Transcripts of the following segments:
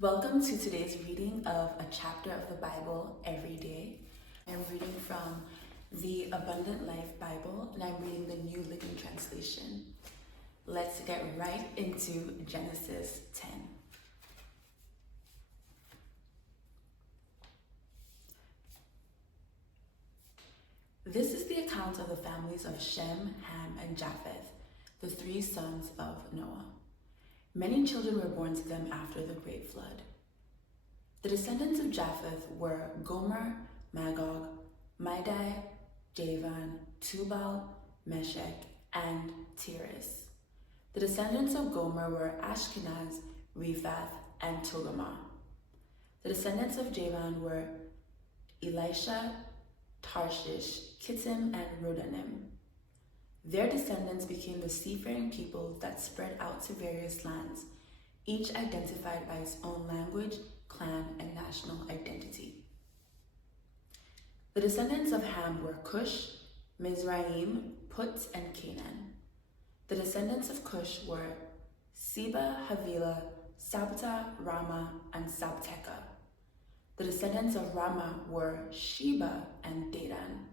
Welcome to today's reading of a chapter of the Bible every day. I'm reading from the Abundant Life Bible and I'm reading the New Living Translation. Let's get right into Genesis 10. This is the account of the families of Shem, Ham, and Japheth, the three sons of Noah. Many children were born to them after the great flood. The descendants of Japheth were Gomer, Magog, Madai, Javan, Tubal, Meshech, and Tiras. The descendants of Gomer were Ashkenaz, Rephath, and Togarmah. The descendants of Javan were Elisha, Tarshish, Kittim, and Rodanim. Their descendants became the seafaring people that spread out to various lands, each identified by its own language, clan, and national identity. The descendants of Ham were Cush, Mizraim, Put, and Canaan. The descendants of Cush were Seba, Havilah, Sabta, Rama, and Sabteka. The descendants of Rama were Sheba and Dedan.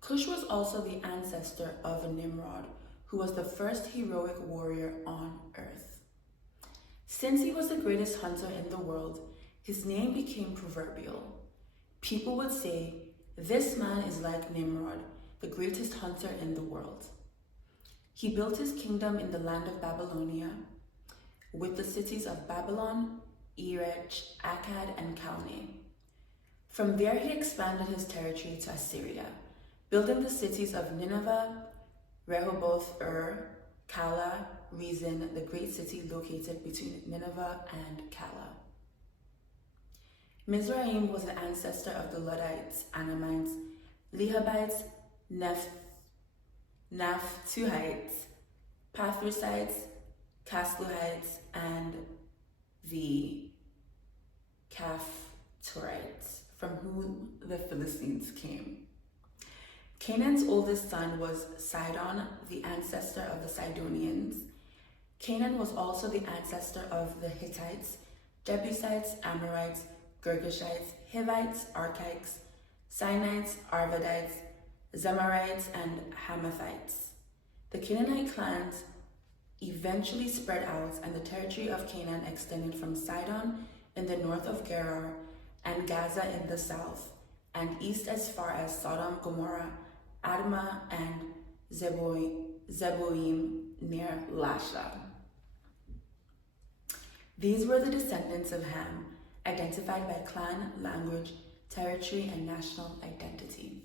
Cush was also the ancestor of Nimrod, who was the first heroic warrior on earth. Since he was the greatest hunter in the world, his name became proverbial. People would say, "This man is like Nimrod, the greatest hunter in the world." He built his kingdom in the land of Babylonia, with the cities of Babylon, Erech, Akkad, and Calneh. From there he expanded his territory to Assyria, building the cities of Nineveh, Rehoboth, Calah, Rezin, the great city located between Nineveh and Calah. Mizraim was the ancestor of the Luddites, Anamites, Lehabites, Naphtuhites, Pathrusites, Casluhites, and the Caphtorites, from whom the Philistines came. Canaan's oldest son was Sidon, the ancestor of the Sidonians. Canaan was also the ancestor of the Hittites, Jebusites, Amorites, Girgashites, Hivites, Archites, Sinites, Arvadites, Zemarites, and Hamathites. The Canaanite clans eventually spread out, and the territory of Canaan extended from Sidon in the north of Gerar and Gaza in the south, and east as far as Sodom, Gomorrah, Admah, and Zeboim near Lasha. These were the descendants of Ham, identified by clan, language, territory, and national identity.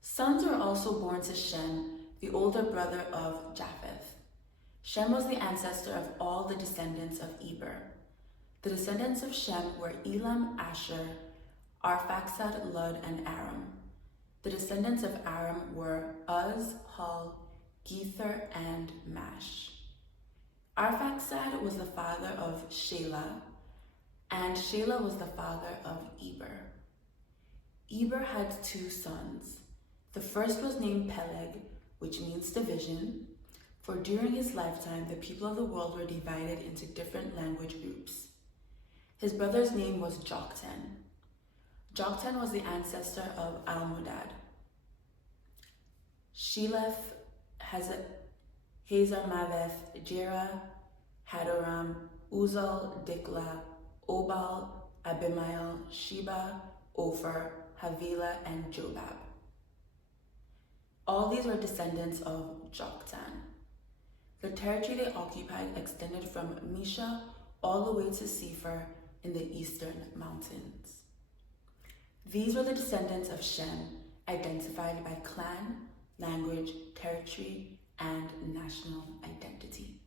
Sons were also born to Shem, the older brother of Japheth. Shem was the ancestor of all the descendants of Eber. The descendants of Shem were Elam, Asher, Arphaxad, Lud, and Aram. The descendants of Aram were Uz, Hul, Gether, and Mash. Arphaxad was the father of Shelah, and Shelah was the father of Eber. Eber had two sons. The first was named Peleg, which means division, for during his lifetime the people of the world were divided into different language groups. His brother's name was Joktan. Joktan was the ancestor of Almodad. Sheleph, Hazarmaveth, Jerah, Hadoram, Uzal, Diklah, Obal, Abimael, Sheba, Ophir, Havilah, and Jobab. All these were descendants of Joktan. The territory they occupied extended from Misha all the way to Sephir in the eastern mountains. These were the descendants of Shem, identified by clan, language, territory, and national identity.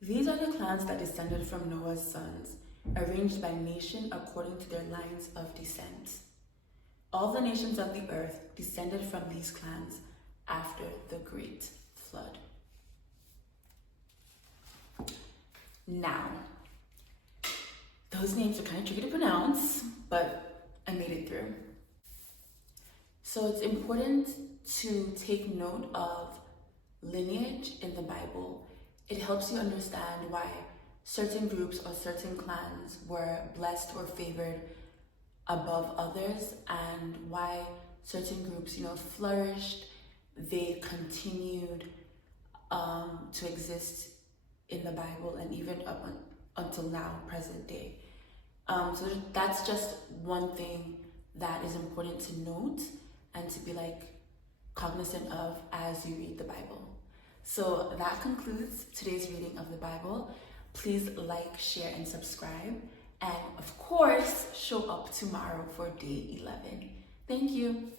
These are the clans that descended from Noah's sons, arranged by nation according to their lines of descent. All the nations of the earth descended from these clans after the great flood. Now, those names are kind of tricky to pronounce, but I made it through. So it's important to take note of lineage in the Bible it helps you understand why certain groups or certain clans were blessed or favored above others, and why certain groups, flourished. They continued to exist in the Bible and even until now, present day. So that's just one thing that is important to note and to be cognizant of as you read the Bible. So that concludes today's reading of the Bible. Please like, share, and subscribe. And of course, show up tomorrow for day 11. Thank you.